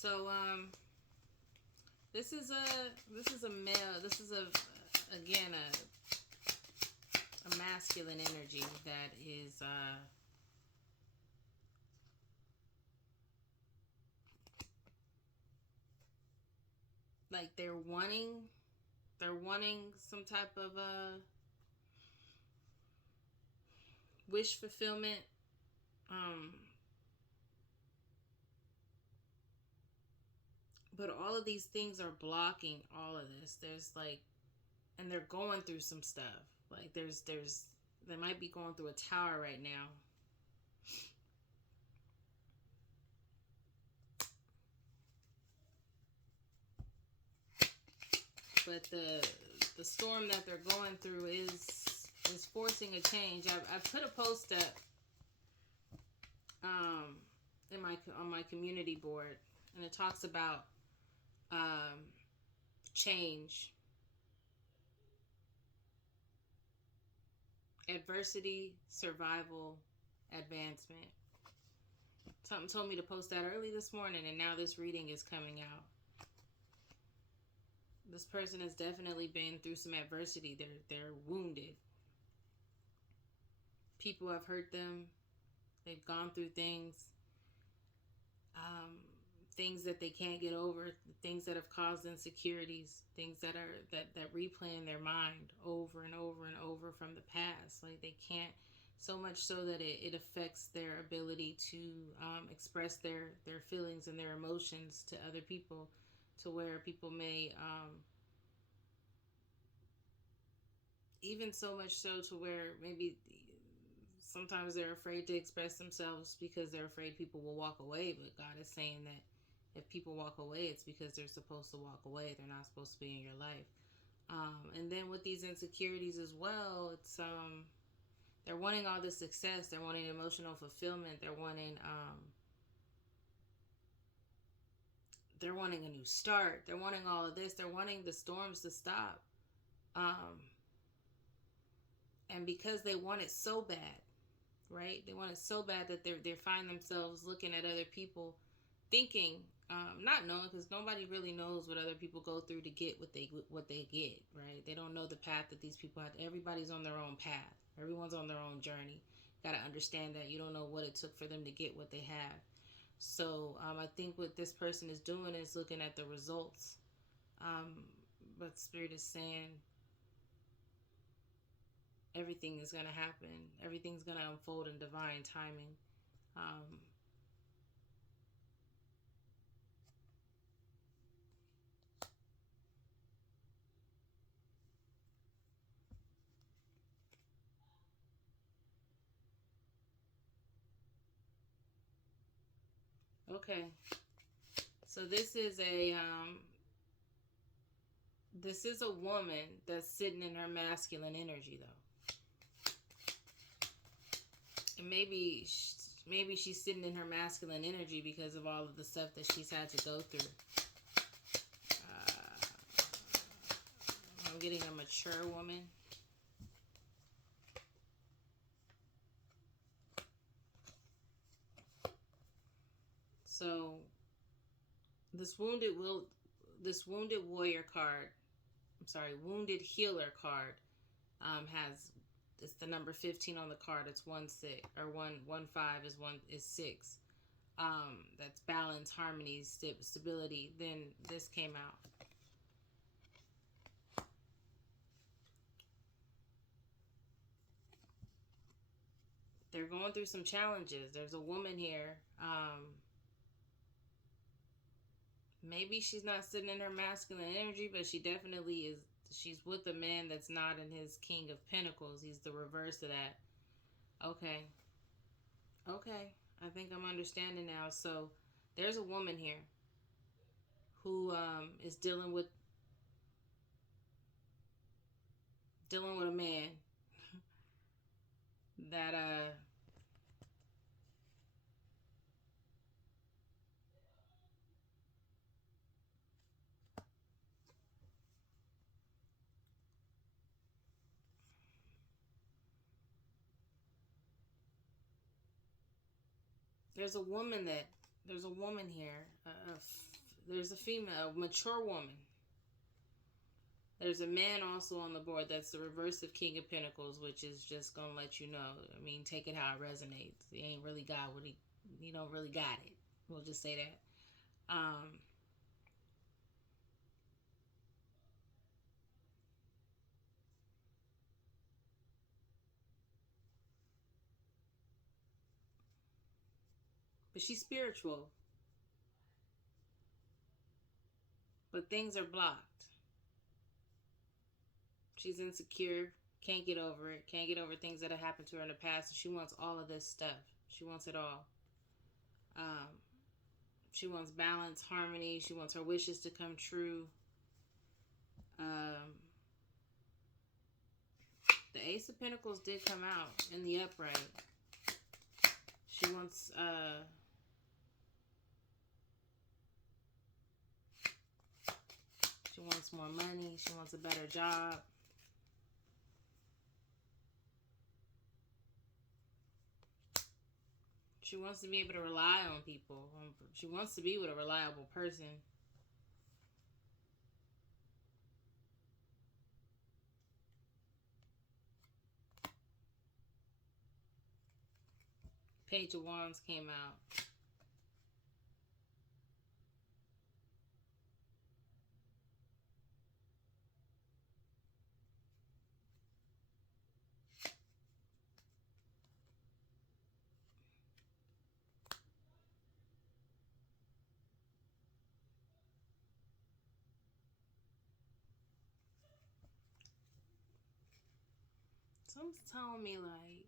So this is a male. This is again a masculine energy that is like they're wanting some type of wish fulfillment. Um, but all of these things are blocking all of this. There's like, and they're going through some stuff. Like they might be going through a tower right now. But the storm that they're going through is forcing a change. I put a post up in my on my community board, and it talks about um, change, adversity, survival, advancement. Something told me to post that early this morning, and now this reading is coming out. This person has definitely been through some adversity. They're wounded. People have hurt them. They've gone through things, um, things that they can't get over, things that have caused insecurities, things that replay in their mind over and over and over from the past. Like they can't, so much so that it affects their ability to express their feelings and their emotions to other people, to where people may even so much so to where maybe sometimes they're afraid to express themselves because they're afraid people will walk away. But God is saying that if people walk away, it's because they're supposed to walk away. They're not supposed to be in your life. And then with these insecurities as well, it's they're wanting all this success. They're wanting emotional fulfillment. They're wanting a new start. They're wanting all of this. They're wanting the storms to stop. Um, and because they want it so bad, right? They want it so bad that they find themselves looking at other people, thinking, not knowing, because nobody really knows what other people go through to get what they get, right? They don't know the path that these people have. Everybody's on their own path. Everyone's on their own journey. Got to understand that you don't know what it took for them to get what they have. So I think what this person is doing is looking at the results. But Spirit is saying everything is going to happen. Everything's going to unfold in divine timing. Um, okay, so this is a woman that's sitting in her masculine energy though, and maybe she's sitting in her masculine energy because of all of the stuff that she's had to go through. I'm getting a mature woman. So this wounded warrior card, I'm sorry, wounded healer card, has, it's the number 15 on the card. It's 1-6 or 1-1-5 is 6. That's balance, harmony, stability. Then this came out. They're going through some challenges. There's a woman here. Maybe she's not sitting in her masculine energy, but she definitely is. She's with a man that's not in his King of Pentacles. He's the reverse of that. Okay. Okay. I think I'm understanding now. So there's a woman here who is dealing with a man that there's a woman that There's a woman here. There's a female, a mature woman. There's a man also on the board that's the reverse of King of Pentacles, which is just gonna let you know. I mean, take it how it resonates. He ain't really got what he don't really got it. We'll just say that. But she's spiritual, but things are blocked. She's insecure, can't get over it, can't get over things that have happened to her in the past. She wants all of this stuff. She wants it all. Um, she wants balance, harmony. She wants her wishes to come true. Um, the Ace of Pentacles did come out in the upright. She wants she wants more money. She wants a better job. She wants to be able to rely on people. She wants to be with a reliable person. Page of Wands came out. Someone's telling me like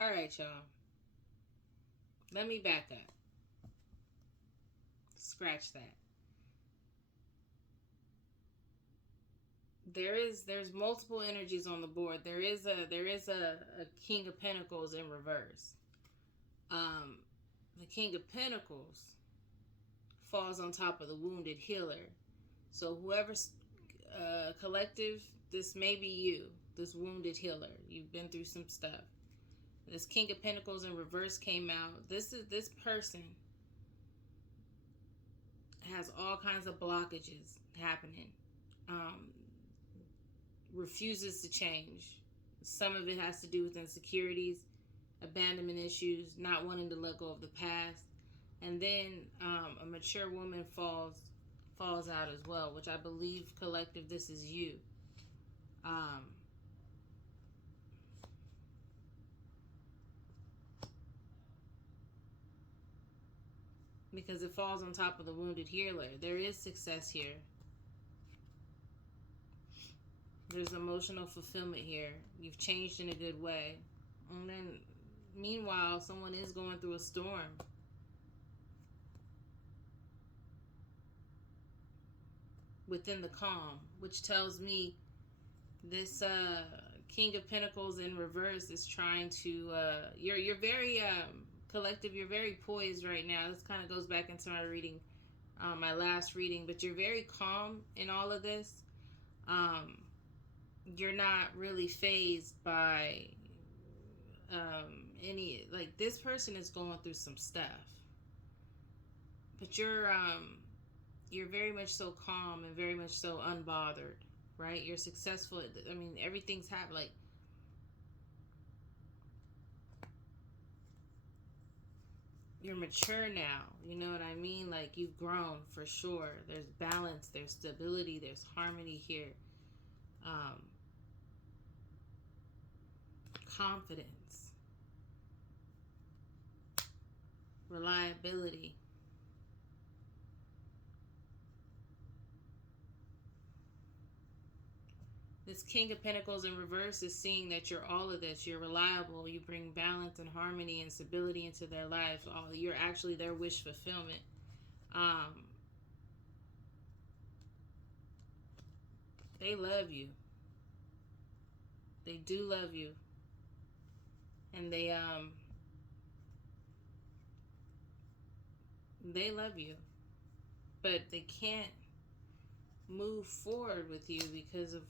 all right, y'all. Let me back up. Scratch that. There's multiple energies on the board. There is a King of Pentacles in reverse. The King of Pentacles falls on top of the wounded healer. So whoever's collective, this may be you, this wounded healer. You've been through some stuff. This King of Pentacles in reverse came out. This person has all kinds of blockages happening. Refuses to change. Some of it has to do with insecurities, abandonment issues, not wanting to let go of the past. And then a mature woman falls out as well, which I believe collective, this is you. Because it falls on top of the wounded healer. There is success here. There's emotional fulfillment here. You've changed in a good way. And then, meanwhile, someone is going through a storm. Within the calm, which tells me this King of Pentacles in reverse is trying to you're very collective, you're very poised right now. This kind of goes back into my reading, my last reading, but you're very calm in all of this. You're not really fazed by any, like, this person is going through some stuff, but you're very much so calm and very much so unbothered, right? You're successful. I mean, everything's happened. Like, you're mature now. You know what I mean? Like, you've grown for sure. There's balance. There's stability. There's harmony here. Confidence. Reliability. This King of Pentacles in reverse is seeing that you're all of this. You're reliable. You bring balance and harmony and stability into their life. You're actually their wish fulfillment. They love you. They do love you. And they love you. But they can't move forward with you because of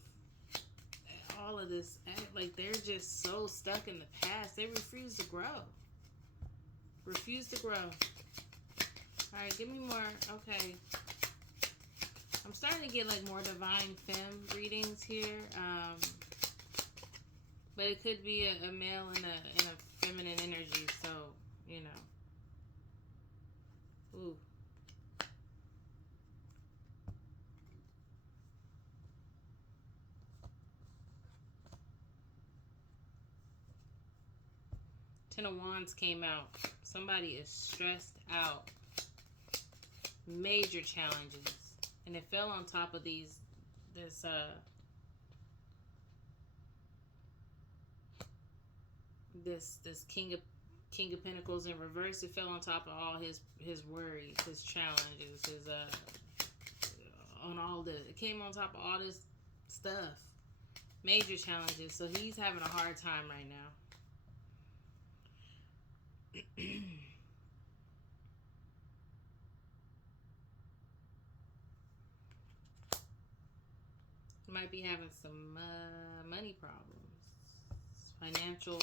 all of this. Like, they're just so stuck in the past. They refuse to grow. Refuse to grow. Alright, give me more. Okay. I'm starting to get like more divine femme readings here. But it could be a male and a feminine energy, so, you know. Ooh. Ten of Wands came out. Somebody is stressed out. Major challenges. And it fell on top of this King of Pentacles in reverse. It fell on top of all his worries, his challenges, his on all the, it came on top of all this stuff. Major challenges. So he's having a hard time right now. Might be having some money problems, financial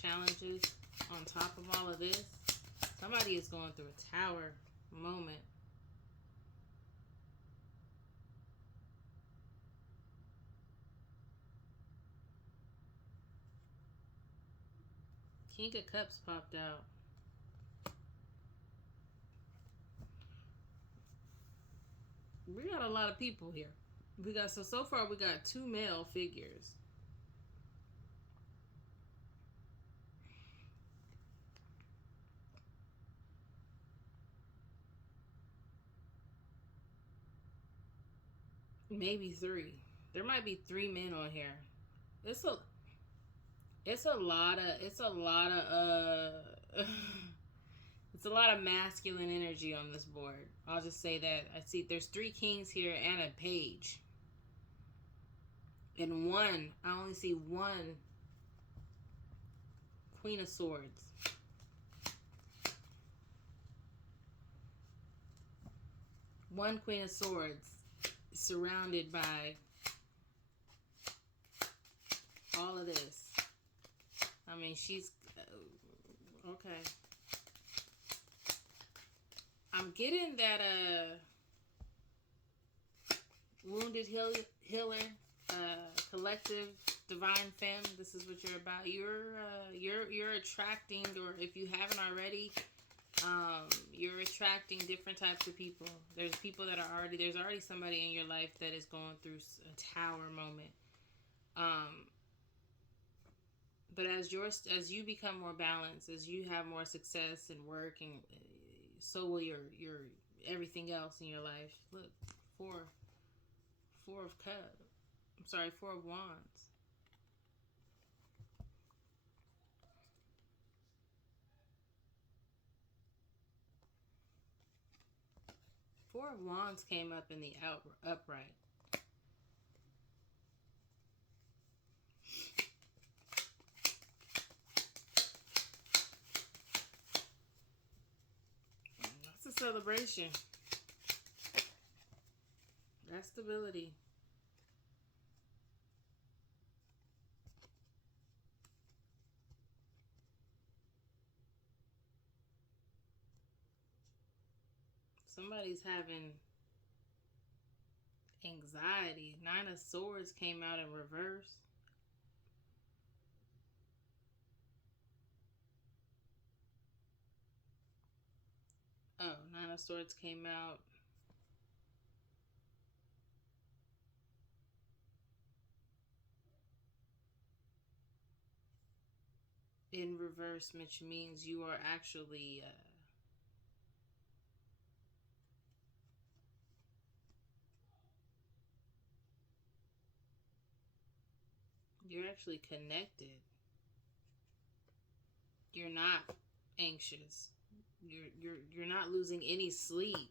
challenges on top of all of this. Somebody is going through a tower moment. King of Cups popped out. We got a lot of people here. We got, so far we got 2 male figures. Maybe 3. There might be 3 men on here. It's a lot of it's a lot of masculine energy on this board. I'll just say that. I see there's 3 kings here and a page. And I only see 1 Queen of Swords. One Queen of Swords surrounded by all of this. I mean, she's okay. I'm getting that wounded healer, collective divine femme. This is what you're about. You're attracting, or if you haven't already, you're attracting different types of people. There's people that are there's already somebody in your life that is going through a tower moment. But as you become more balanced, as you have more success in work, and so will your everything else in your life. Look, 4 of Cups. I'm sorry, 4 of Wands. Four of Wands came up in the upright. That's a celebration. That's stability. Somebody's having anxiety. 9 of Swords came out in reverse. Oh, 9 of Swords came out in reverse, which means you are actually You're actually connected. You're not anxious. You're not losing any sleep.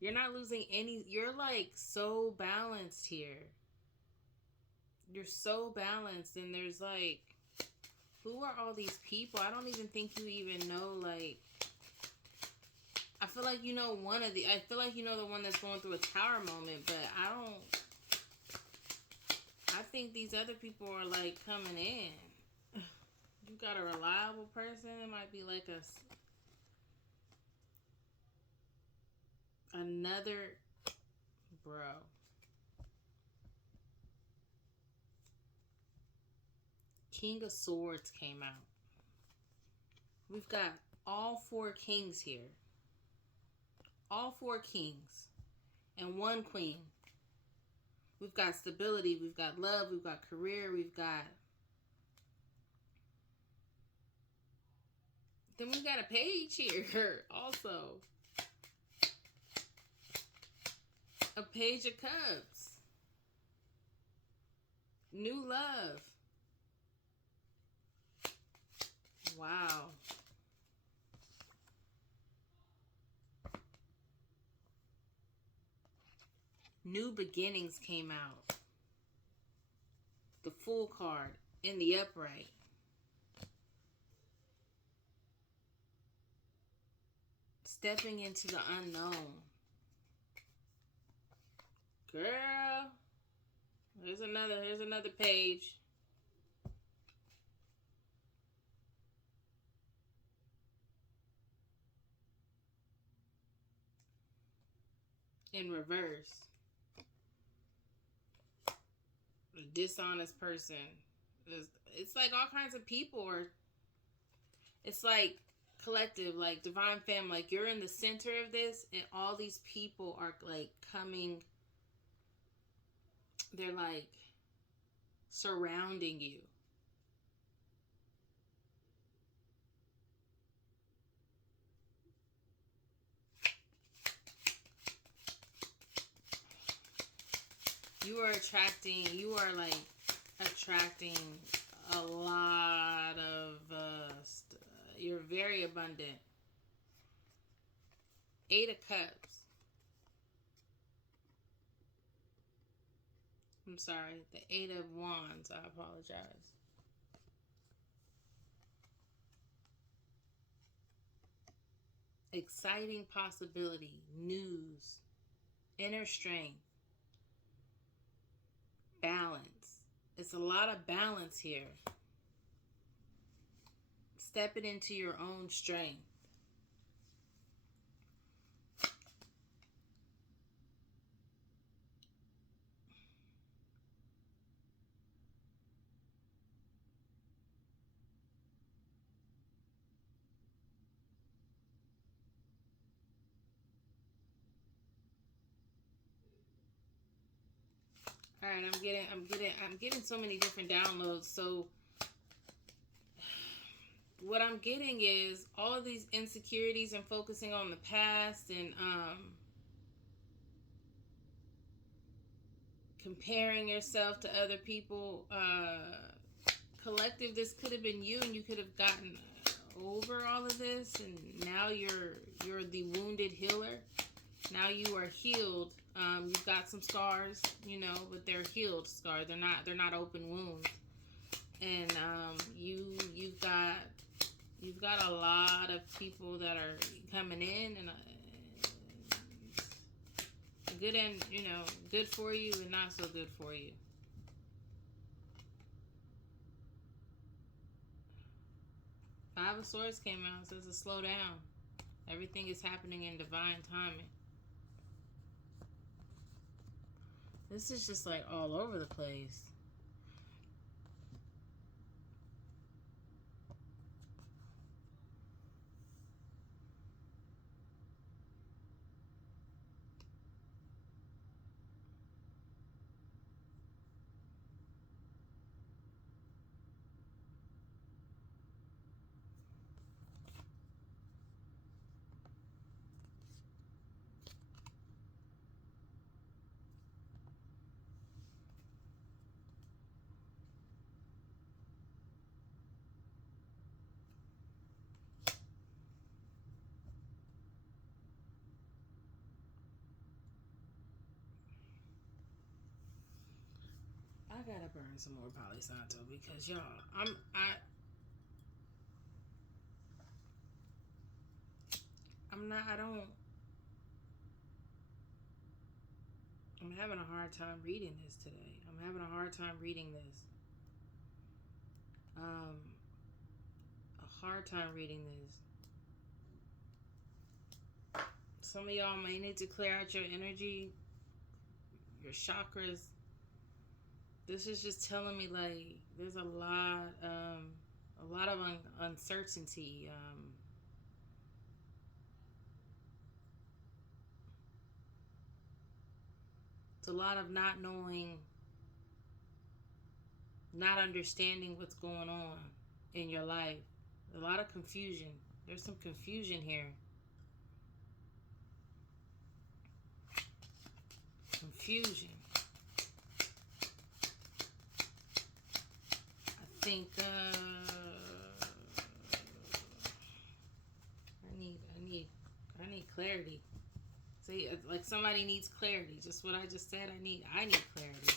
You're not losing any. You're like so balanced here. You're so balanced, and there's like, who are all these people? I don't even think you even know, like, I feel like you know one of the, I feel like you know the one that's going through a tower moment, but I don't, I think these other people are like coming in. You got a reliable person, it might be like another, bro. King of Swords came out. We've got all four kings here. All four kings and one queen. We've got stability, we've got love, we've got career, we've got... Then we got a page here also. A page of cups. New love. Wow. New beginnings came out. The Fool card in the upright. Stepping into the unknown. Girl. Here's another page. In reverse. A dishonest person. It's like all kinds of people are... It's like collective, like divine family. Like you're in the center of this, and all these people are like coming... They're like surrounding you. You are attracting a lot of you're very abundant. 8 of Cups. I'm sorry, the 8 of Wands. I apologize. Exciting possibility, news, inner strength, balance. It's a lot of balance here. Stepping into your own strength. All right, I'm getting so many different downloads. So what I'm getting is all of these insecurities and focusing on the past and comparing yourself to other people. Collective, this could have been you, and you could have gotten over all of this, and now you're the wounded healer. Now you are healed. You've got some scars, but they're healed scars. They're not open wounds. And you've got a lot of people that are coming in, and good and good for you, and not so good for you. Five of Swords came out. It says to slow down. Everything is happening in divine timing. This is just like all over the place. I gotta burn some more Palo Santo because y'all, I'm not. I don't. I'm having a hard time reading this today. I'm having a hard time reading this. A hard time reading this. Some of y'all may need to clear out your energy, your chakras. This is just telling me like there's a lot of uncertainty. It's a lot of not knowing, not understanding what's going on in your life. A lot of confusion. There's some confusion here. Confusion. I think I need clarity. See, like somebody needs clarity. Just what I just said. I need clarity.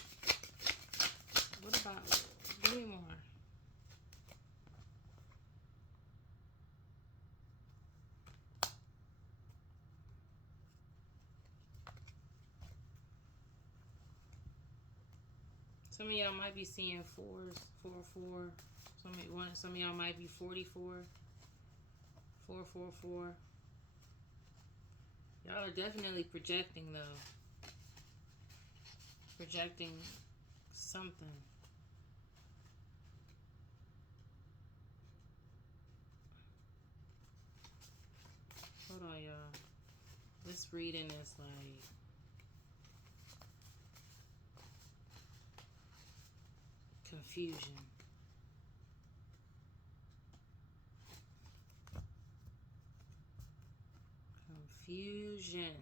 What about? Give me more. Some of y'all might be seeing fours, 4-4. Some of y'all might be 44, 4-4-4. Y'all are definitely projecting though. Projecting something. Hold on, y'all. This reading is like confusion. Confusion.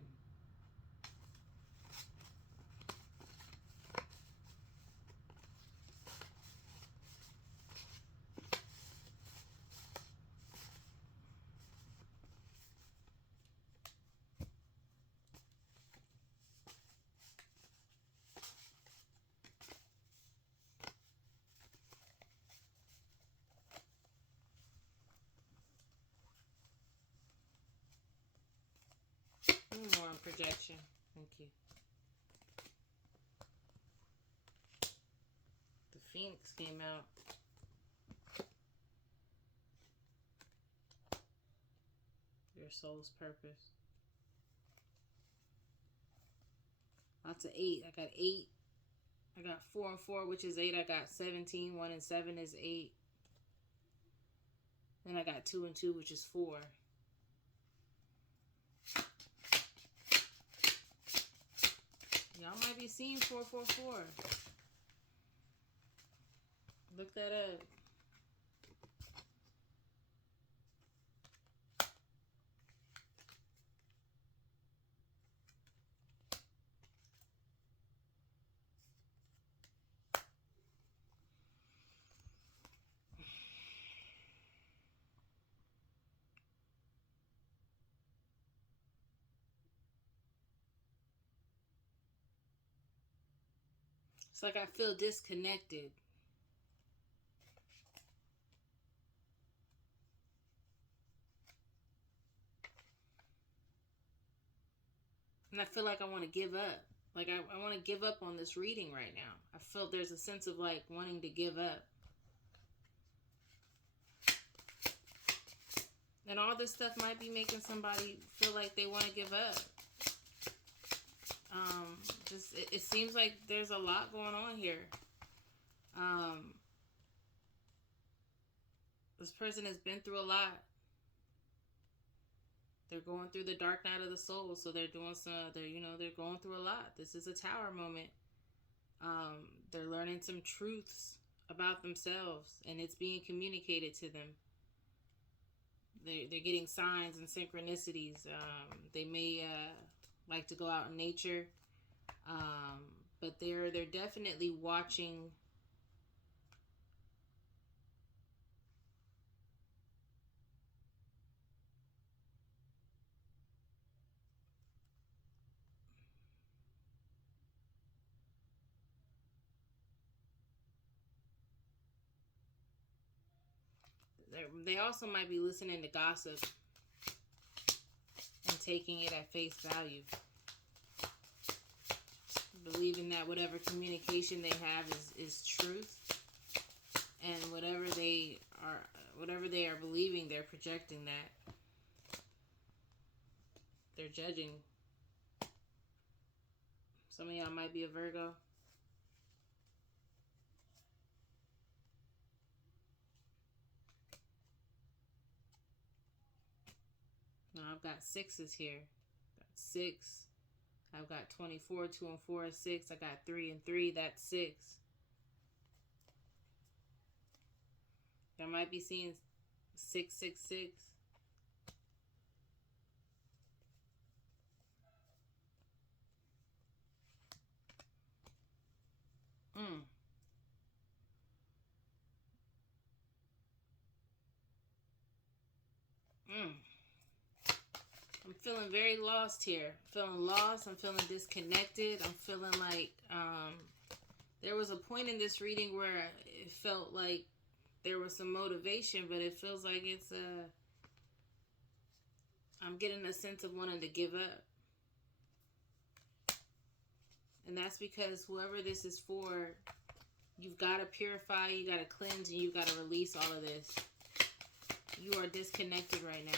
More on projection. Thank you. The Phoenix came out. Your soul's purpose. Lots of 8. I got 8. I got 4 and 4, which is 8. I got 17. 1 and 7 is 8. Then I got 2 and 2, which is 4. Y'all might be seeing 444. Look that up. It's like I feel disconnected. And I feel like I want to give up. Like I want to give up on this reading right now. I feel there's a sense of like wanting to give up. And all this stuff might be making somebody feel like they want to give up. It seems like there's a lot going on here. This person has been through a lot. They're going through the dark night of the soul, so they're doing they're going through a lot. This is a tower moment. They're learning some truths about themselves, and it's being communicated to them. They're getting signs and synchronicities. They may like to go out in nature, but they're definitely watching. They also might be listening to gossip and taking it at face value, believing that whatever communication they have is truth, and whatever they are believing, they're projecting that. They're judging. Some of y'all might be a Virgo. Now I've got sixes here. Got 6. I've got 24, 2 and 4 is 6. I got 3 and 3, that's 6. Y'all might be seeing 666. Mm. Mm. I'm feeling very lost here. Feeling lost. I'm feeling disconnected. I'm feeling like there was a point in this reading where it felt like there was some motivation, but it feels like it's I'm getting a sense of wanting to give up. And that's because whoever this is for, you've got to purify, you got to cleanse, and you got to release all of this. You are disconnected right now.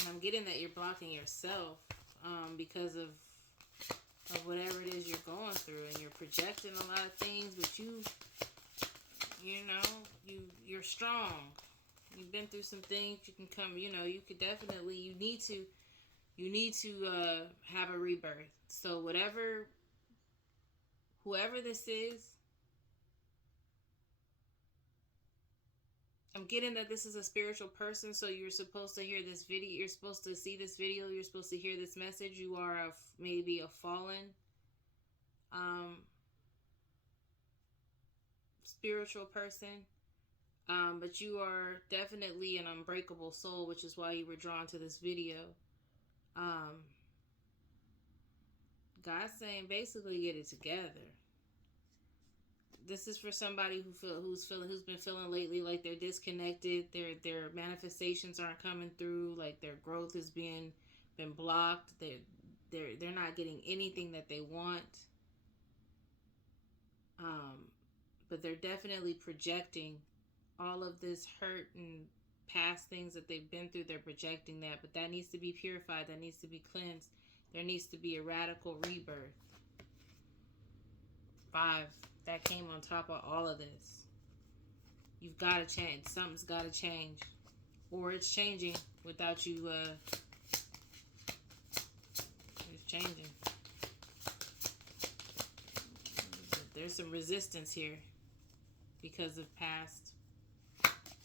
And I'm getting that you're blocking yourself because of whatever it is you're going through, and you're projecting a lot of things, but you're strong. You've been through some things. You can come. You could definitely. You need to have a rebirth. So whoever this is, I'm getting that this is a spiritual person. So you're supposed to hear this video. You're supposed to see this video. You're supposed to hear this message. You are maybe a fallen spiritual person. But you are definitely an unbreakable soul, which is why you were drawn to this video. God's saying basically get it together. This is for somebody who's been feeling lately like they're disconnected. Their manifestations aren't coming through. Like their growth is been blocked. They're not getting anything that they want. But they're definitely projecting all of this hurt and past things that they've been through. They're projecting that, but that needs to be purified. That needs to be cleansed. There needs to be a radical rebirth. 5. That came on top of all of this. You've got to change. Something's got to change. Or it's changing without you. It's changing. There's some resistance here because of past.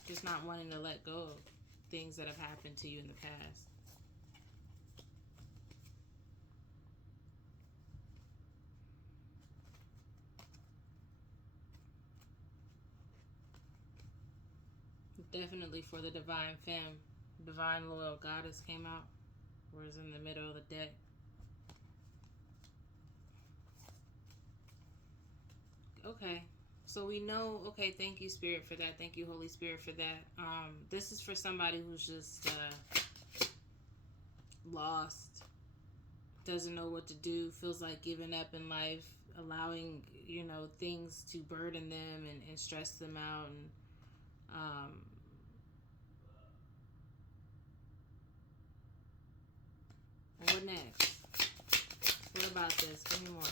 Just not wanting to let go of things that have happened to you in the past. Definitely for the divine femme. Divine loyal goddess came out. Whereas in the middle of the deck. Okay. So we know, okay, thank you, Spirit, for that. Thank you, Holy Spirit, for that. This is for somebody who's just lost, doesn't know what to do, feels like giving up in life, allowing, things to burden them and stress them out. And what next? What about this? Give me more.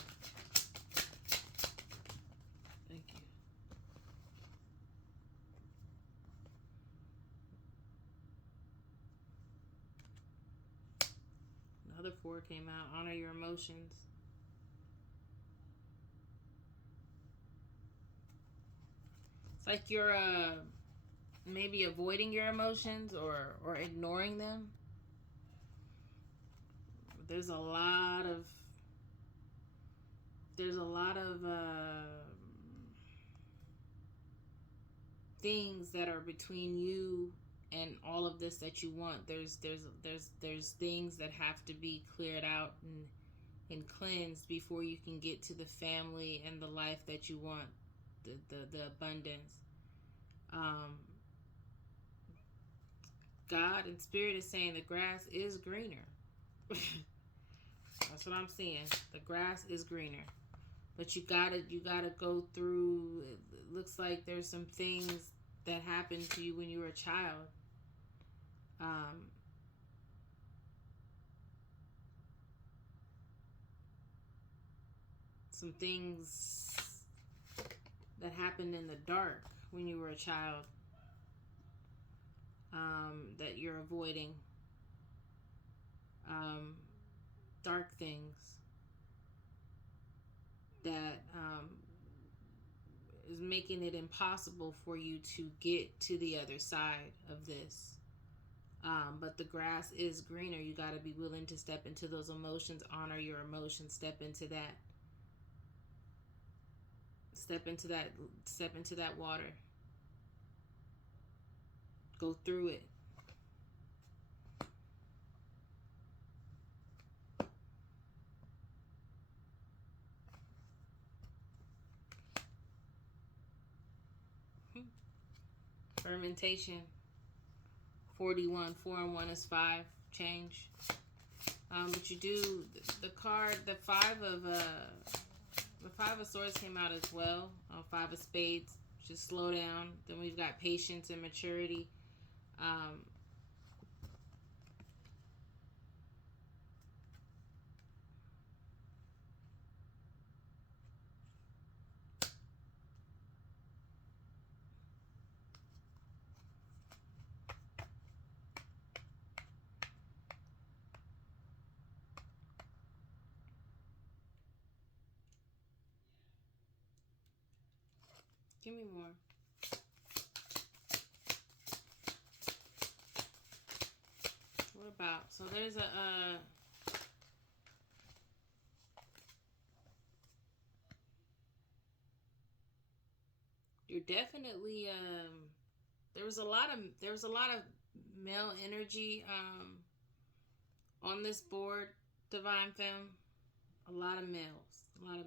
Thank you. Another 4 came out. Honor your emotions. It's like you're maybe avoiding your emotions or ignoring them. There's a lot of things that are between you and all of this that you want. There's things that have to be cleared out and cleansed before you can get to the family and the life that you want, the abundance. Um, God and Spirit is saying the grass is greener. That's what I'm seeing. The grass is greener. But you gotta go through. It looks like there's some things that happened to you when you were a child. Um, some things that happened in the dark when you were a child, that you're avoiding. Um, dark things that is making it impossible for you to get to the other side of this. But the grass is greener. You got to be willing to step into those emotions, honor your emotions, step into that, step into that, step into that water, go through it. Fermentation. 41. 4 and 1 is 5. Change. But you do the card. The 5 of Swords came out as well. 5 of Spades. Just slow down. Then we've got patience and maturity. Um, Give me more. What about? So there's you're definitely there was a lot of male energy on this board, Divine Femme. A lot of males, a lot of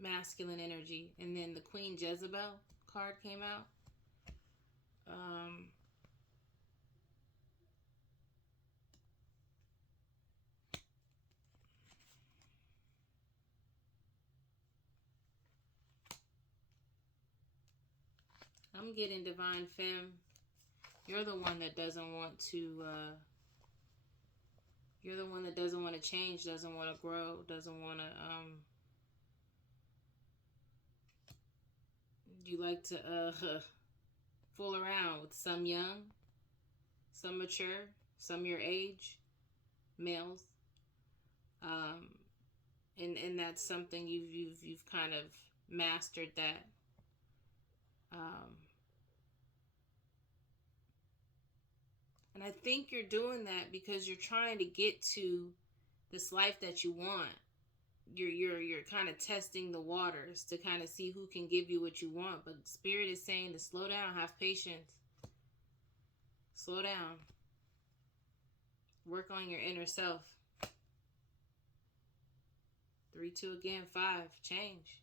masculine energy, and then the Queen Jezebel card came out. Um, I'm getting Divine Femme. You're the one that doesn't want to. You're the one that doesn't want to change, doesn't want to grow, doesn't want to. You like to fool around with some young, some mature, some your age, males. Um, and that's something you've kind of mastered that. Um, and I think you're doing that because you're trying to get to this life that you want. You're kind of testing the waters to kind of see who can give you what you want. But Spirit is saying to slow down, have patience, slow down, work on your inner self. 3, 2 again, 5, change.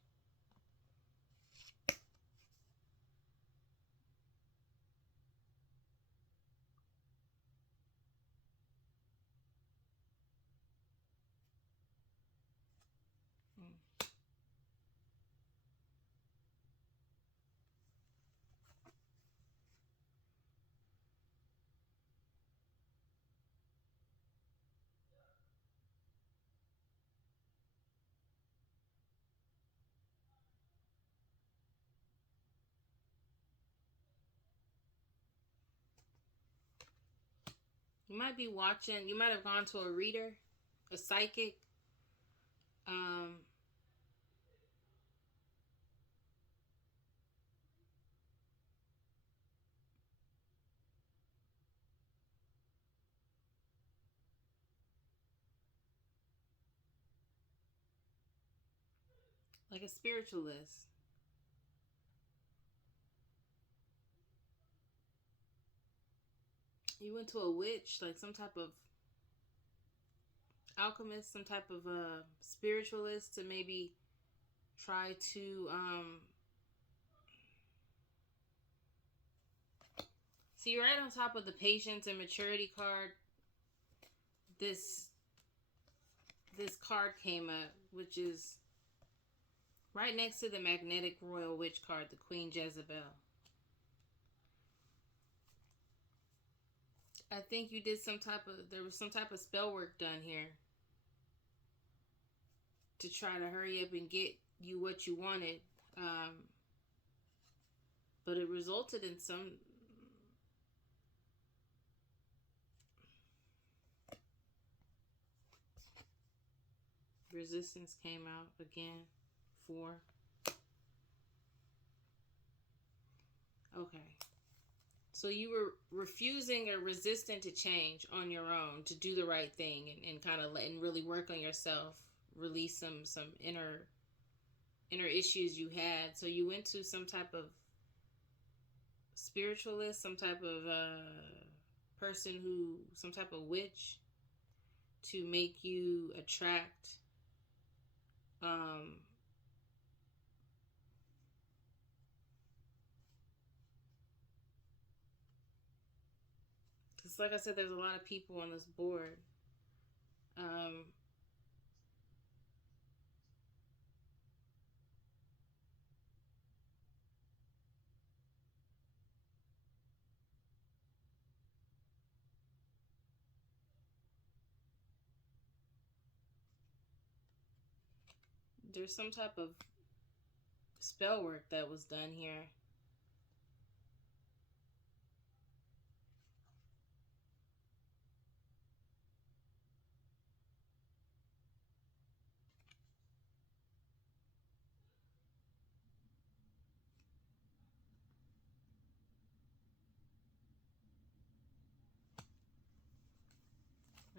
You might be watching, you might have gone to a reader, a psychic, um, like a spiritualist. You went to a witch, like some type of alchemist, some type of spiritualist to maybe try to see right on top of the patience and maturity card. This card came up, which is right next to the magnetic royal witch card, the Queen Jezebel. I think you did there was some type of spell work done here to try to hurry up and get you what you wanted. But it resulted in some resistance came out again. 4. Okay. So you were refusing or resistant to change on your own, to do the right thing and kind of and really work on yourself, release some inner issues you had. So you went to some type of spiritualist, some type of person some type of witch to make you attract because like I said, there's a lot of people on this board. There's some type of spell work that was done here.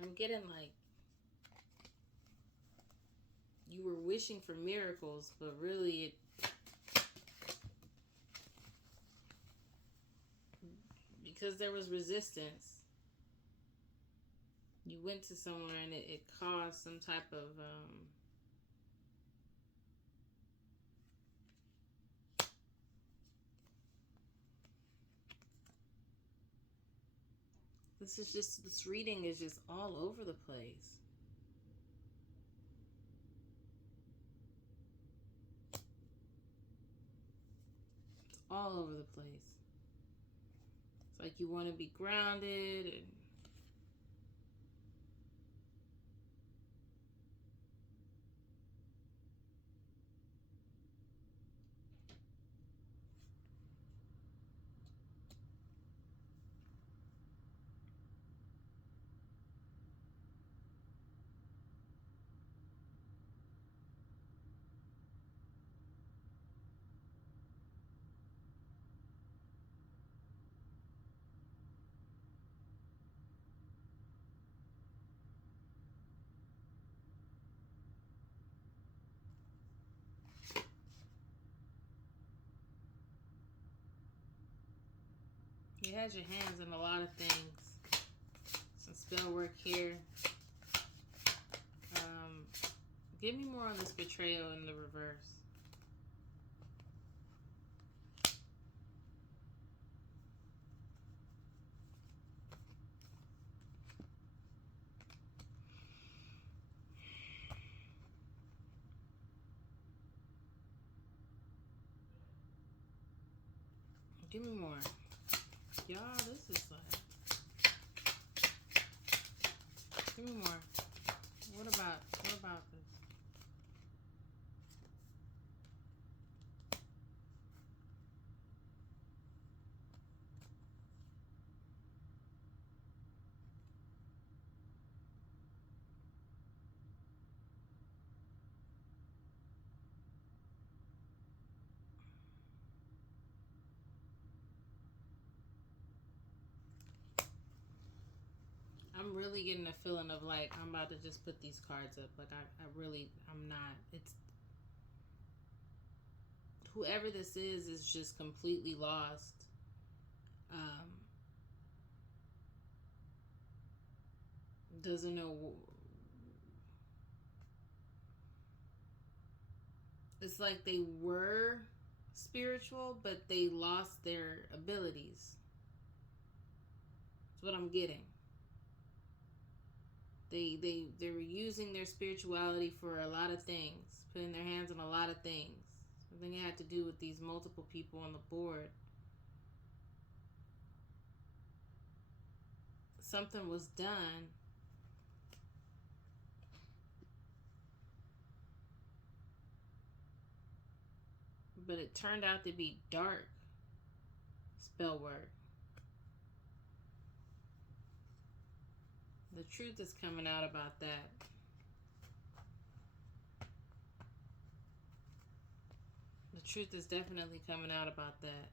I'm getting like you were wishing for miracles, but really because there was resistance, you went to somewhere and it caused some type of this reading is just all over the place. It's all over the place. It's like you want to be grounded and you had your hands in a lot of things. Some spell work here. Give me more on this betrayal in the reverse. Give me more. Y'all, this is like... Give me more. What about this? I'm really getting a feeling of like I'm about to just put these cards up. Like I'm not. It's whoever this is just completely lost. Doesn't know It's like they were spiritual, but they lost their abilities. That's what I'm getting. They were using their spirituality for a lot of things, putting their hands on a lot of things. I think it had to do with these multiple people on the board. Something was done, but it turned out to be dark spell work. The truth is coming out about that. The truth is definitely coming out about that.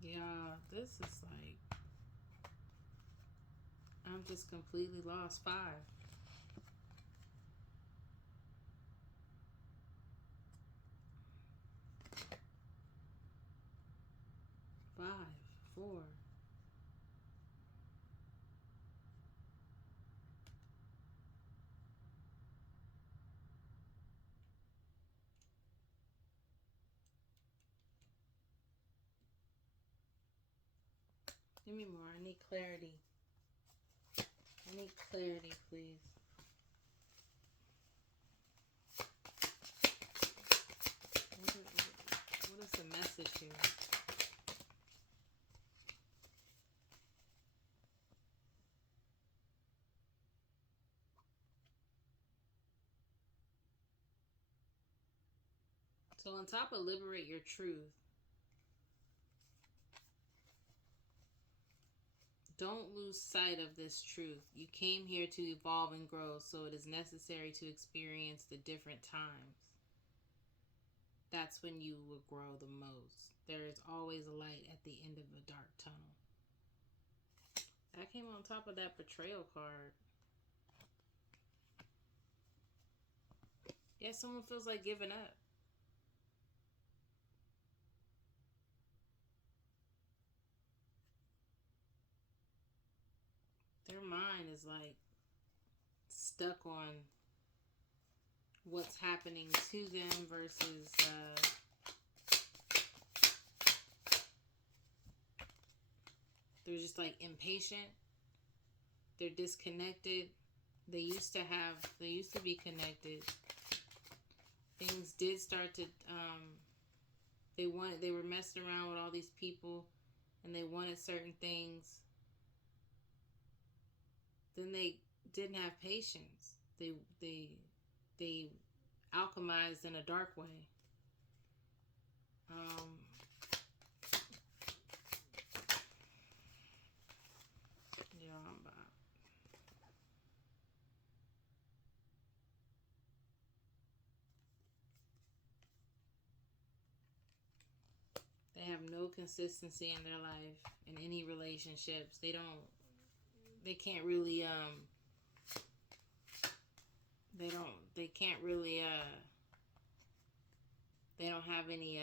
Yeah, this is like, I'm just completely lost. 5. 5, 4. Give me more. I need clarity. I need clarity, please. What is the message here? So on top of liberate your truth, don't lose sight of this truth. You came here to evolve and grow, so it is necessary to experience the different times. That's when you will grow the most. There is always a light at the end of a dark tunnel. That came on top of that betrayal card. Yeah, someone feels like giving up. Their mind is like stuck on what's happening to them versus they're just like impatient. They're disconnected. They used to be connected. Things did start to they were messing around with all these people and they wanted certain things. Then they didn't have patience. They alchemized in a dark way. Yeah, I'm about. They have no consistency in their life, in any relationships. They can't really they can't really they don't have any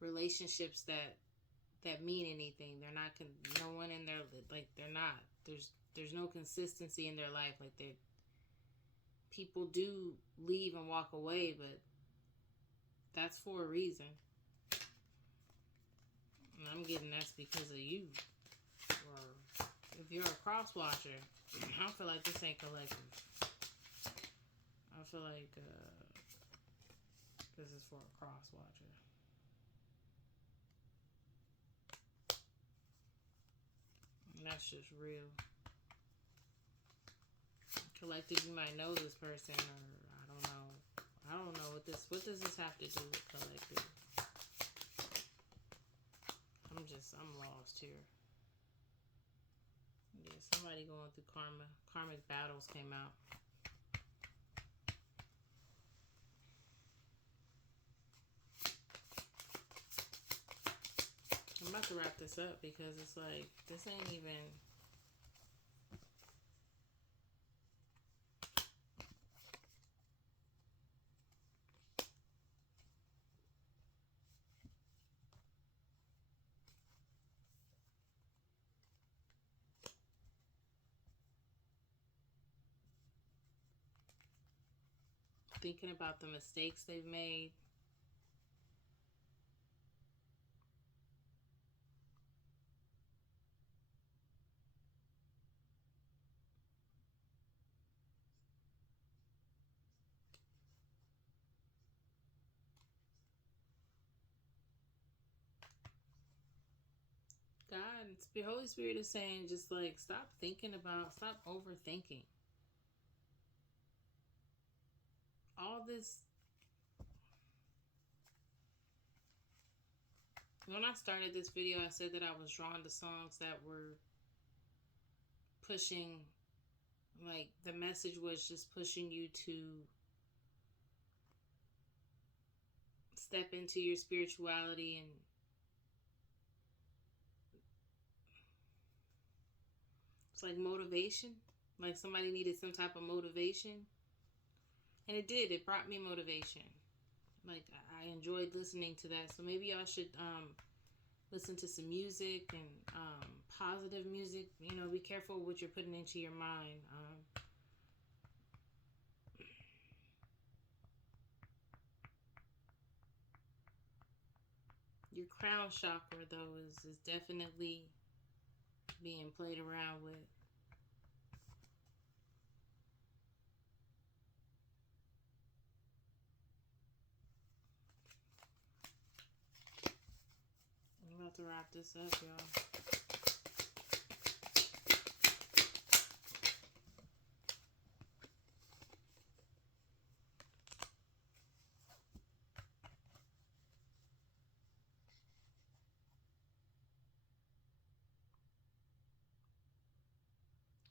relationships that mean anything. They're not no one in their, like, they're not, there's no consistency in their life. Like, they, people do leave and walk away, but that's for a reason. And I'm getting that's because of you. Or if you're a cross watcher, I feel like this ain't collective. I feel like this is for a cross watcher. And that's just real. Collective, you might know this person, or I don't know what does this have to do with collective? I'm lost here. Yeah, somebody going through karma. Karmic battles came out. I'm about to wrap this up because it's like, this ain't even. Thinking about the mistakes they've made. God, the Holy Spirit is saying, just like, stop overthinking. All this. When I started this video, I said that I was drawn to songs that were pushing, like, the message was just pushing you to step into your spirituality, and it's like motivation. Like somebody needed some type of motivation. And it did. It brought me motivation. Like, I enjoyed listening to that. So maybe y'all should listen to some music and positive music. You know, be careful what you're putting into your mind. Your crown chakra, though, is definitely being played around with. I'm about to wrap this up, y'all.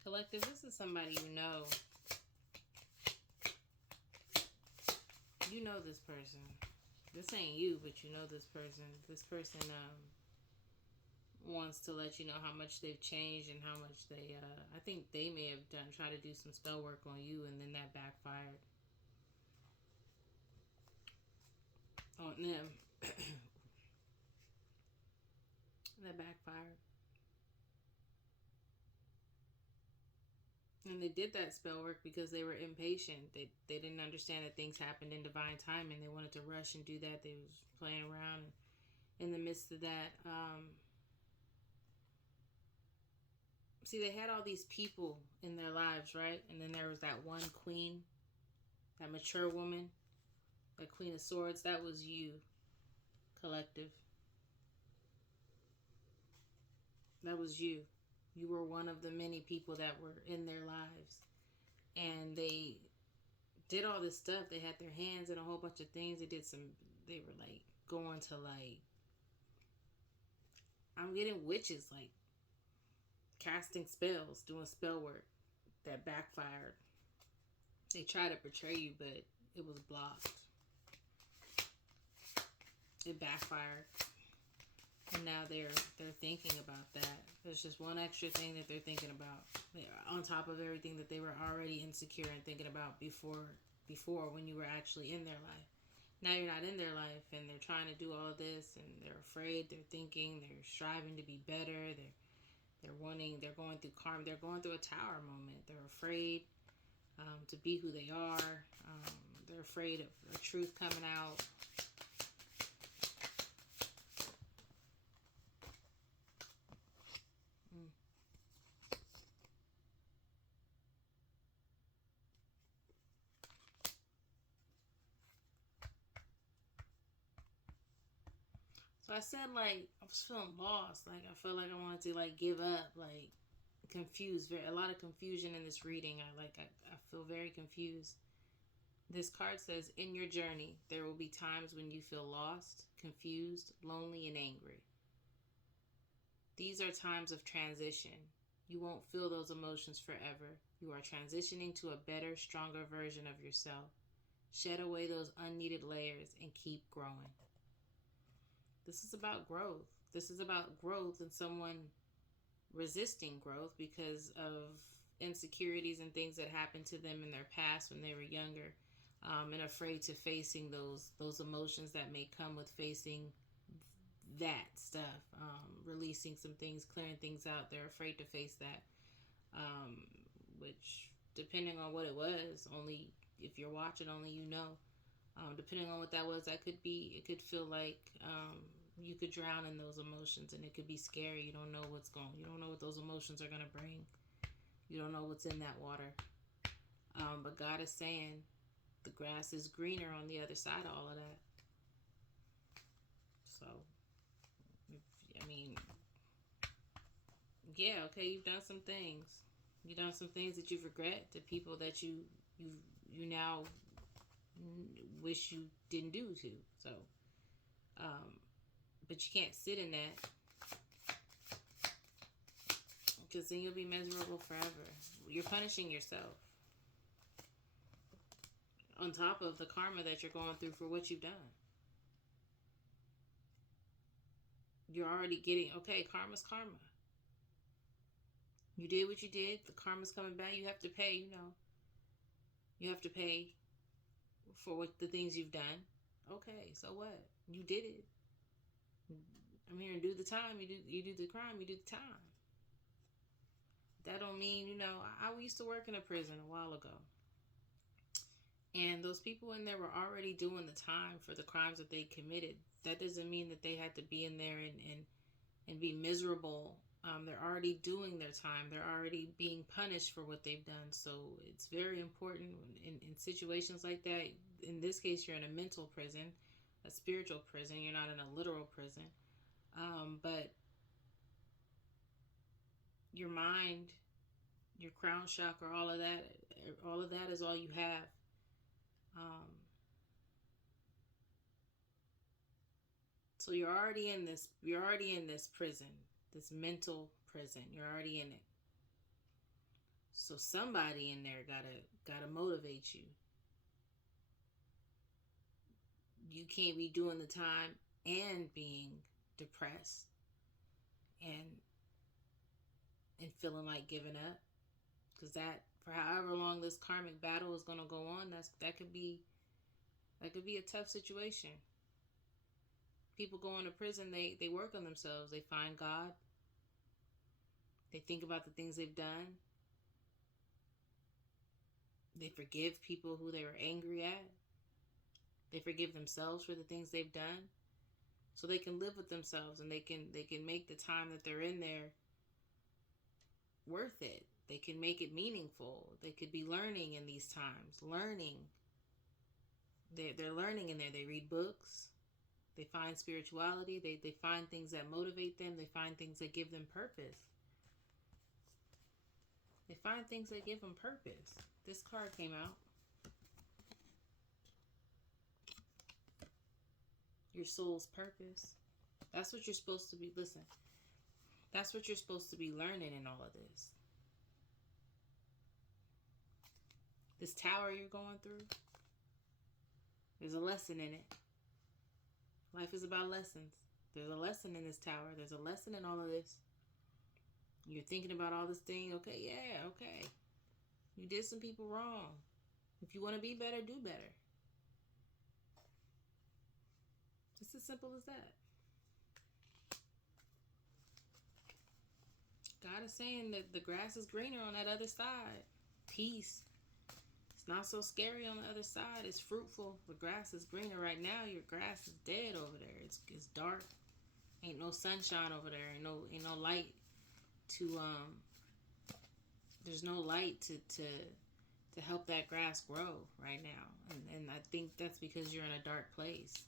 Collective, this is somebody you know. You know this person. This ain't you, but you know this person. This person wants to let you know how much they've changed and how much they, I think they may have try to do some spell work on you, and then that backfired on them. That backfired. And they did that spell work because they were impatient. They didn't understand that things happened in divine timing. They wanted to rush and do that. They was playing around. In the midst of that, see, they had all these people in their lives, right? And then there was that one queen, that mature woman, that Queen of Swords. That was you, collective. That was you. You were one of the many people that were in their lives. And they did all this stuff. They had their hands in a whole bunch of things. They were like going to, like, I'm getting witches, like casting spells, doing spell work that backfired. They tried to portray you, but it was blocked. It backfired. And now they're thinking about that. There's just one extra thing that they're thinking about. On top of everything that they were already insecure and thinking about before when you were actually in their life. Now you're not in their life, and they're trying to do all of this, and they're afraid, they're thinking, they're striving to be better, they're going through karma, they're going through a tower moment. They're afraid to be who they are. They're afraid of the truth coming out. So I said, like, I was feeling lost. Like, I felt like I wanted to, like, give up. Like, confused. A lot of confusion in this reading. I feel very confused. This card says, in your journey, there will be times when you feel lost, confused, lonely, and angry. These are times of transition. You won't feel those emotions forever. You are transitioning to a better, stronger version of yourself. Shed away those unneeded layers and keep growing. This is about growth. This is about growth and someone resisting growth because of insecurities and things that happened to them in their past when they were younger, and afraid to facing those emotions that may come with facing that stuff, releasing some things, clearing things out. They're afraid to face that, um, which, depending on what it was, only if you're watching, only you know. Depending on what that was, that could be, it could feel like you could drown in those emotions, and it could be scary. You don't know you don't know what those emotions are going to bring. You don't know what's in that water. But God is saying the grass is greener on the other side of all of that. So, I mean, yeah, okay, you've done some things. You've done some things that you regret, the people that you now wish you didn't do to. So, but you can't sit in that, because then you'll be miserable forever. You're punishing yourself on top of the karma that you're going through for what you've done. You're already getting, okay, karma's karma. You did what you did. The karma's coming back. You have to pay, You have to pay for what the things you've done. Okay, so what? You did it. I'm here and do the time. You do the crime. You do the time. That don't mean, I used to work in a prison a while ago. And those people in there were already doing the time for the crimes that they committed. That doesn't mean that they had to be in there and be miserable. They're already doing their time. They're already being punished for what they've done. So it's very important in situations like that. In this case, you're in a mental prison, a spiritual prison. You're not in a literal prison. But your mind, your crown chakra, all of that is all you have. So you're already in this prison, this mental prison. You're already in it. So somebody in there gotta motivate you. You can't be doing the time and being depressed and feeling like giving up, because that, for however long this karmic battle is going to go on, that could be a tough situation. People go into prison, they work on themselves. They find God. They think about the things they've done. They forgive people who they were angry at. They forgive themselves for the things they've done, so they can live with themselves, and they can make the time that they're in there worth it. They can make it meaningful. They could be learning in these times. They're learning in there. They read books. They find spirituality. They find things that motivate them. They find things that give them purpose. They find things that give them purpose. This card came out. Your soul's purpose. That's what you're supposed to be. Listen, that's what you're supposed to be learning in all of this. This tower you're going through, there's a lesson in it. Life is about lessons. There's a lesson in this tower. There's a lesson in all of this. You're thinking about all this thing. Okay, yeah, okay. You did some people wrong. If you want to be better, do better. It's as simple as that. God is saying that the grass is greener on that other side. Peace. It's not so scary on the other side. It's fruitful. The grass is greener right now. Your grass is dead over there. It's dark. Ain't no sunshine over there. Ain't no light to there's no light to help that grass grow right now. And I think that's because you're in a dark place.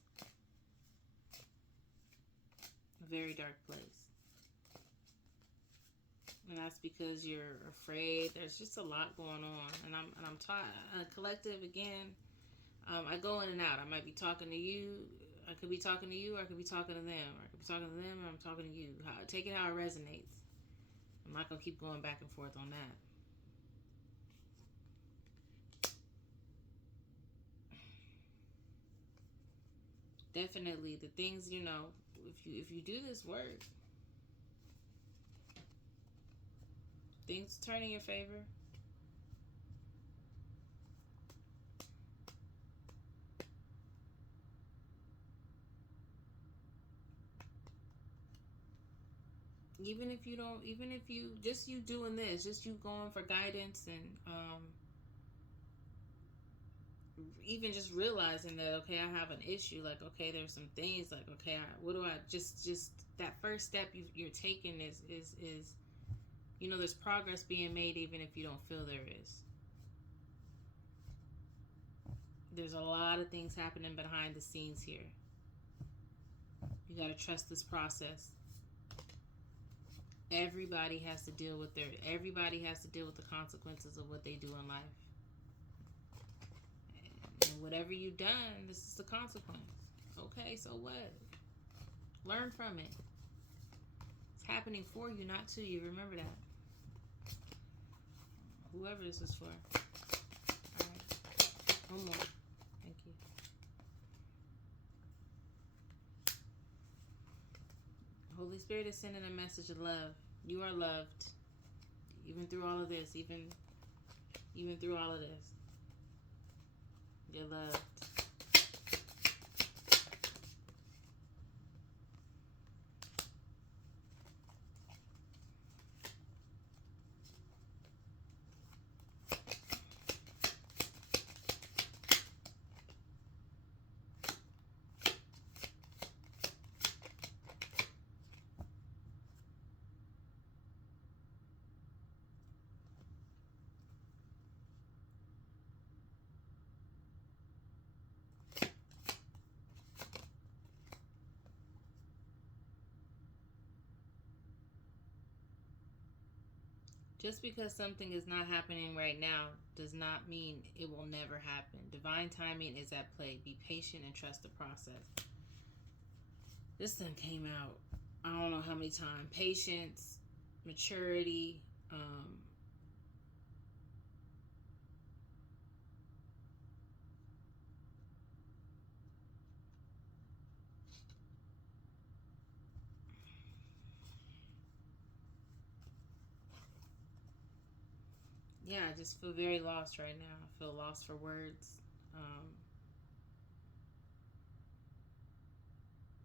A very dark place. And that's because you're afraid. There's just a lot going on. And I'm collective again. I go in and out. I might be talking to you. I could be talking to you, or I could be talking to them. Or I could be talking to them, and I'm talking to you. Take it how it resonates. I'm not going to keep going back and forth on that. Definitely the things, if you do this work, things turn in your favor. Even if you don't, even if you just you doing this, just you going for guidance, and even just realizing that, okay, I have an issue, like, okay, there's some things, like, okay, what do I just that first step you're taking is there's progress being made, even if you don't feel there is. There's a lot of things happening behind the scenes here. You got to trust this process. Everybody has to deal with the consequences of what they do in life. And whatever you've done, this is the consequence. Okay, so what? Learn from it. It's happening for you, not to you. Remember that. Whoever this is for. Alright. One more. Thank you. Holy Spirit is sending a message of love. You are loved. Even through all of this. Even through all of this. You're loved. Just because something is not happening right now does not mean it will never happen. Divine timing is at play. Be patient and trust the process. This thing came out, I don't know how many times. Patience, maturity, yeah, I just feel very lost right now. I feel lost for words.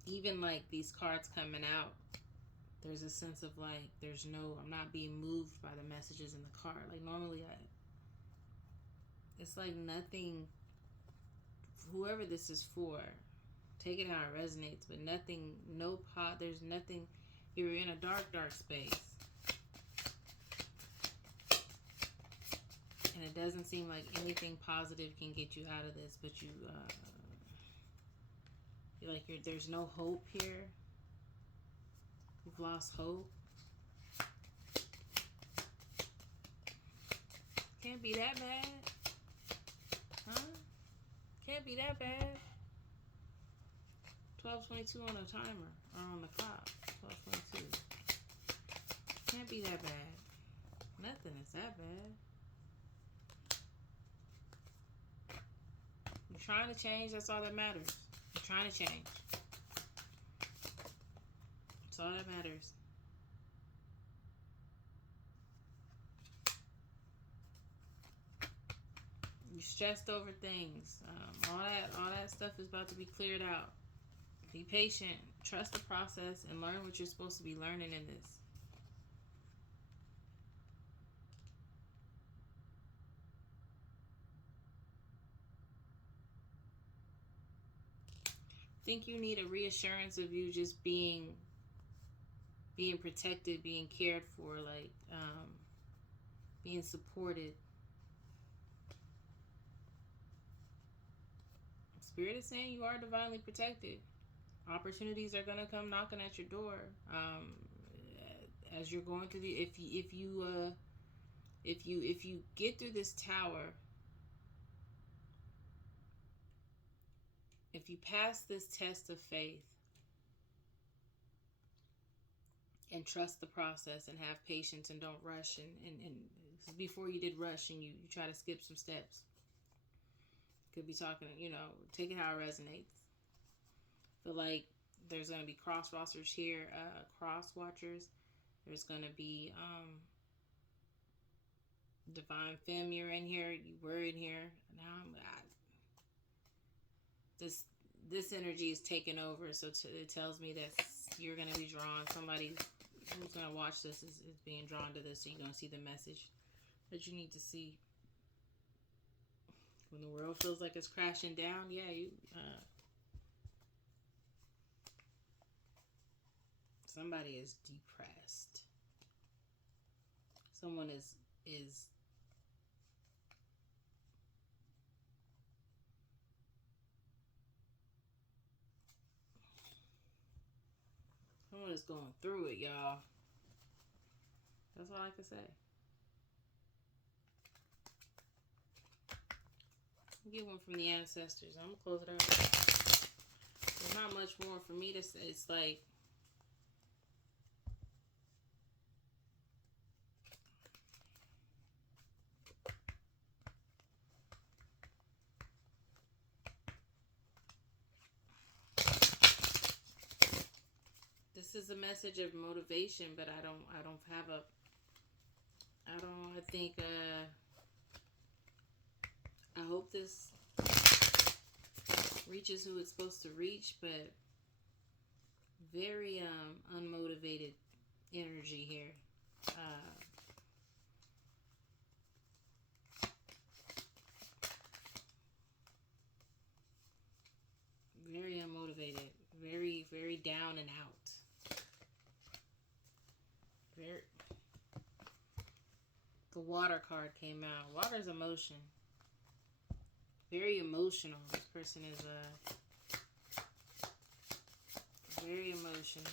Even like these cards coming out, there's a sense of like, I'm not being moved by the messages in the card. Like normally it's like nothing, whoever this is for, take it how it resonates, but nothing, there's nothing, you're in a dark space. And it doesn't seem like anything positive can get you out of this, but there's no hope here. You've lost hope. Can't be that bad. Huh? Can't be that bad. 12:22 on the timer, or on the clock. 12:22. Can't be that bad. Nothing is that bad. You're trying to change, that's all that matters. You're trying to change. That's all that matters. You stressed over things. All that stuff is about to be cleared out. Be patient. Trust the process and learn what you're supposed to be learning in this. I think you need a reassurance of you just being protected, being cared for, like being supported. Spirit is saying you are divinely protected. Opportunities are gonna come knocking at your door. As you're going through if you get through this tower, if you pass this test of faith and trust the process and have patience and don't rush, and before you did rush and you try to skip some steps, could be talking, take it how it resonates. Feel like There's going to be cross watchers here, cross watchers. There's going to be divine femme. You're in here. You were in here. Now this energy is taking over. So it tells me that you're going to be drawn. Somebody who's going to watch this is being drawn to this. So you're going to see the message that you need to see. When the world feels like it's crashing down, yeah, somebody is depressed. Someone is someone is going through it, y'all. That's all I can say. Get one from the ancestors. I'm gonna close it out. There's not much more for me to say. It's like this is a message of motivation, but I don't have a I think I hope this reaches who it's supposed to reach, but very unmotivated energy here. Very unmotivated, very down and out. Very. The water card came out. Water's emotion. Very emotional. This person is very emotional.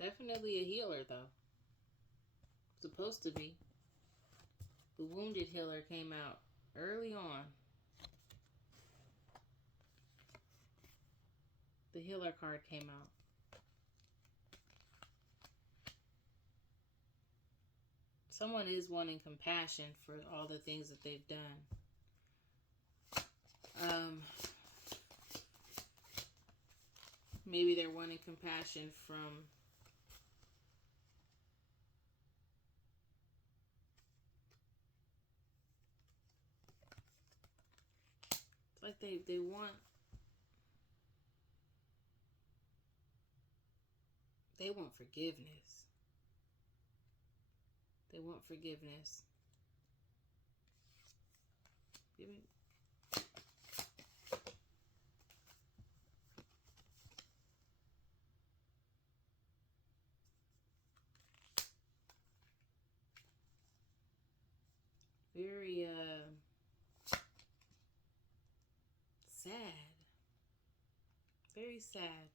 Definitely a healer, though. Supposed to be. The wounded healer came out early on. The healer card came out. Someone is wanting compassion for all the things that they've done. Maybe they're wanting compassion from it's like they want forgiveness. They want forgiveness. Give me very sad. Very sad.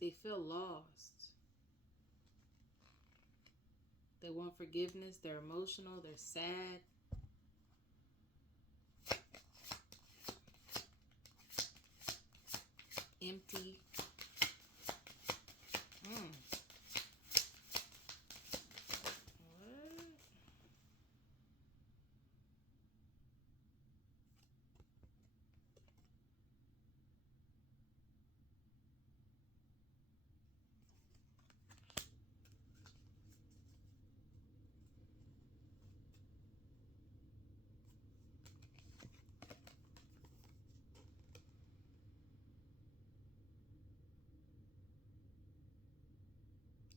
They feel lost. They want forgiveness. They're emotional. They're sad. Empty.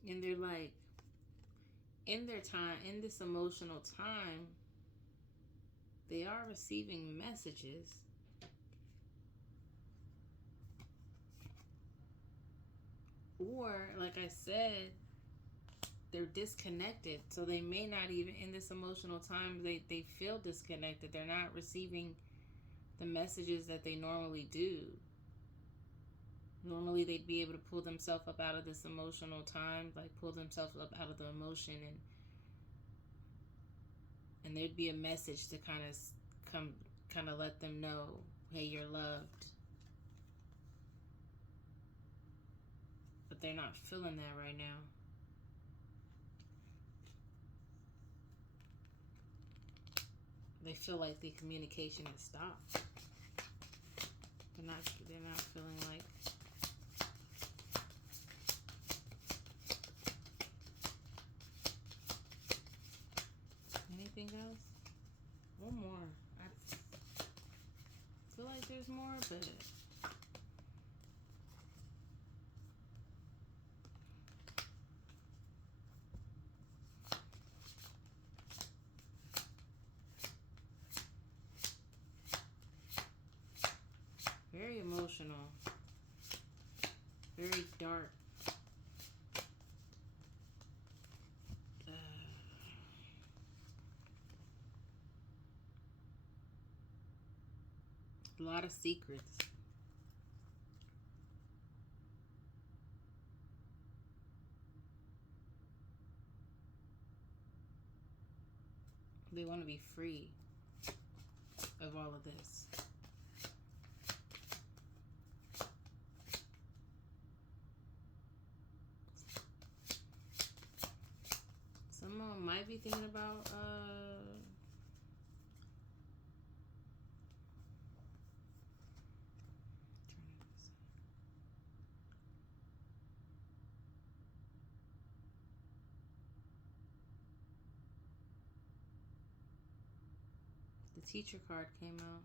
And they're like, in their time, in this emotional time, they are receiving messages. Or, like I said, they're disconnected. So they may not even, in this emotional time, they feel disconnected. They're not receiving the messages that they normally do. Normally they'd be able to pull themselves up out of this emotional time, like pull themselves up out of the emotion, and there'd be a message to kind of let them know, hey, you're loved. But they're not feeling that right now. They feel like the communication has stopped. They're not feeling like anything else. One more. I feel like there's more, but very emotional, very dark. A lot of secrets. They want to be free of all of this. Some of them might be thinking about the teacher card came out.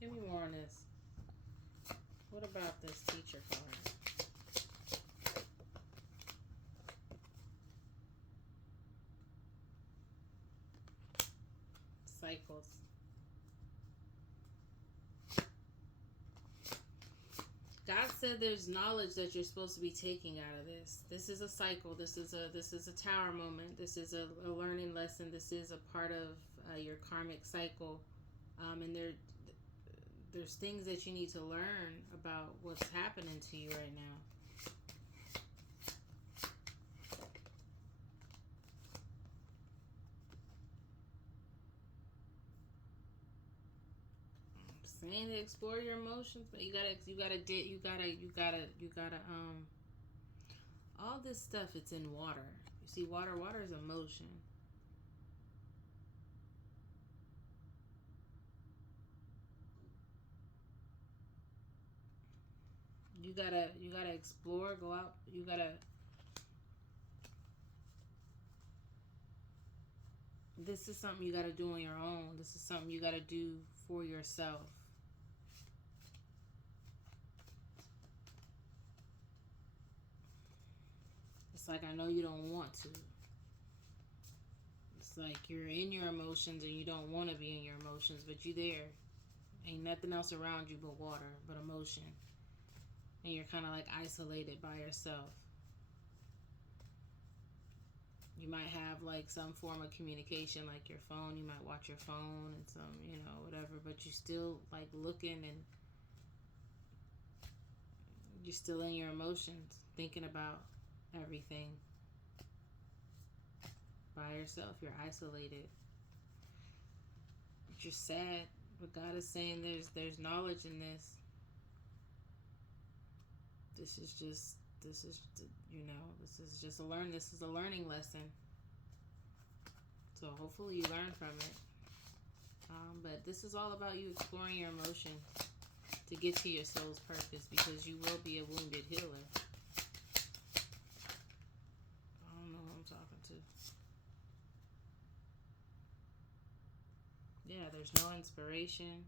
Give me more on this. What about this teacher card? Cycles. God said there's knowledge that you're supposed to be taking out of this. This is a cycle. This is a tower moment. This is a learning lesson. This is a part of your karmic cycle. And there's things that you need to learn about what's happening to you right now. Saying to explore your emotions, but you gotta all this stuff, it's in water. You see, water is emotion. You gotta explore, go out. This is something you gotta do on your own. This is something you gotta do for yourself. It's like, I know you don't want to. It's like you're in your emotions and you don't want to be in your emotions, but you there. Ain't nothing else around you but water, but emotion. And you're kind of like isolated by yourself. You might have like some form of communication, like your phone. You might watch your phone and some, whatever, but you still like looking, and you're still in your emotions, thinking about everything by yourself. You're isolated, but you're sad. But God is saying there's knowledge in this. This is just this is just a learning lesson. So hopefully you learn from it. But this is all about you exploring your emotions to get to your soul's purpose, because you will be a wounded healer. I don't know who I'm talking to. Yeah, there's no inspiration.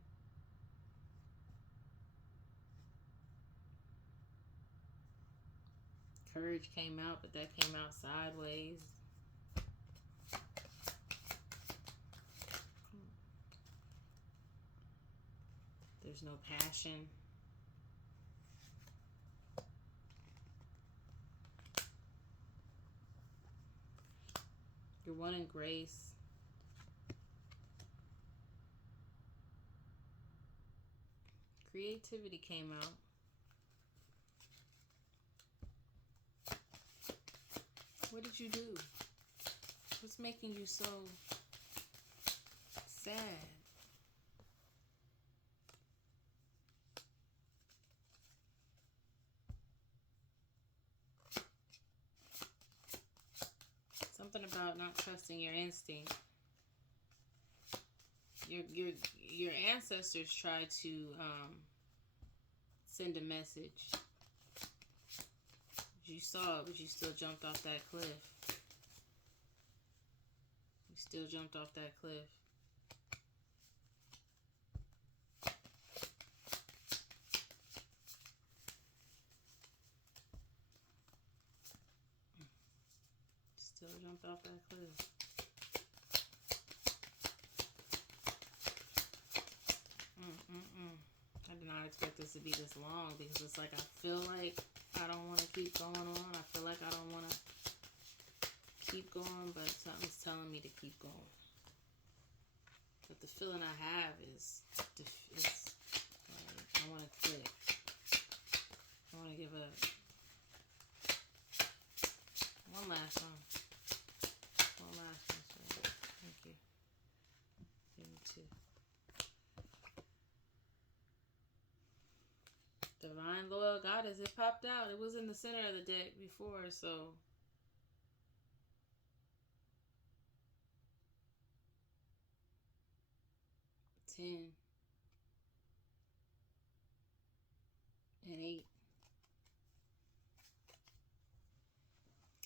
Courage came out, but that came out sideways. There's no passion. You're wanting grace. Creativity came out. What did you do? What's making you so sad? Something about not trusting your instinct. Your ancestors tried to send a message. You saw it, but you still jumped off that cliff. You still jumped off that cliff. Still jumped off that cliff. I did not expect this to be this long, because it's like I feel like I don't want to keep going on. I feel like I don't want to keep going, but something's telling me to keep going. But the feeling I have is like, I want to quit. I want to give up. One last one. One last one. Sir. Thank you. Give me two. Divine Loyal Goddess. It popped out. It was in the center of the deck before, so. Ten. And 8.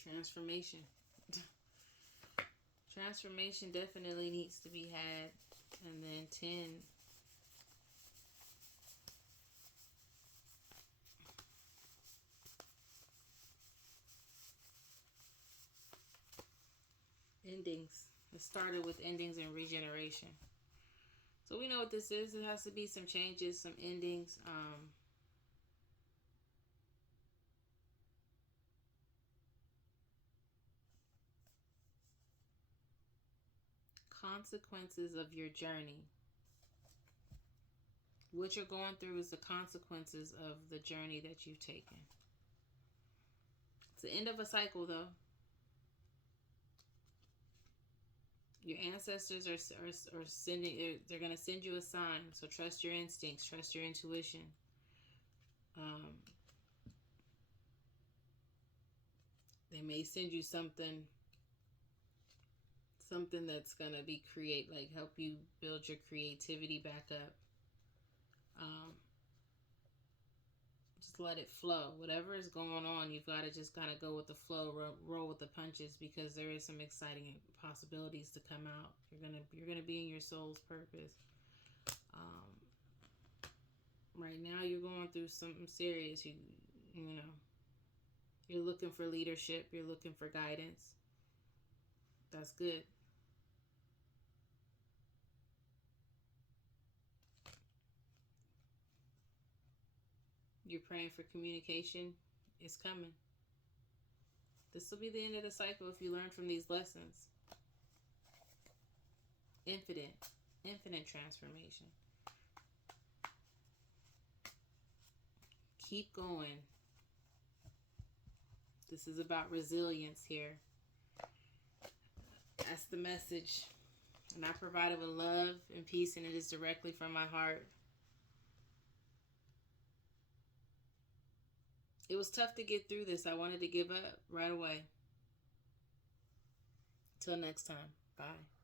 Transformation. Transformation definitely needs to be had. And then 10. Endings. It started with endings and regeneration. So we know what this is. It has to be some changes, some endings. Consequences of your journey. What you're going through is the consequences of the journey that you've taken. It's the end of a cycle, though. Your ancestors are sending. They're going to send you a sign. So trust your instincts. Trust your intuition. They may send you something that's going to be help you build your creativity back up. Just let it flow. Whatever is going on, you've got to just kind of go with the flow, roll with the punches, because there is some exciting possibilities to come out. You're gonna be in your soul's purpose. Right now, you're going through something serious. You know, you're looking for leadership. You're looking for guidance. That's good. You're praying for communication. It's coming. This will be the end of the cycle if you learn from these lessons. Infinite transformation. Keep going. This is about resilience here. That's the message. And I provide it with love and peace, and it is directly from my heart. It was tough to get through this. I wanted to give up right away. Till next time. Bye.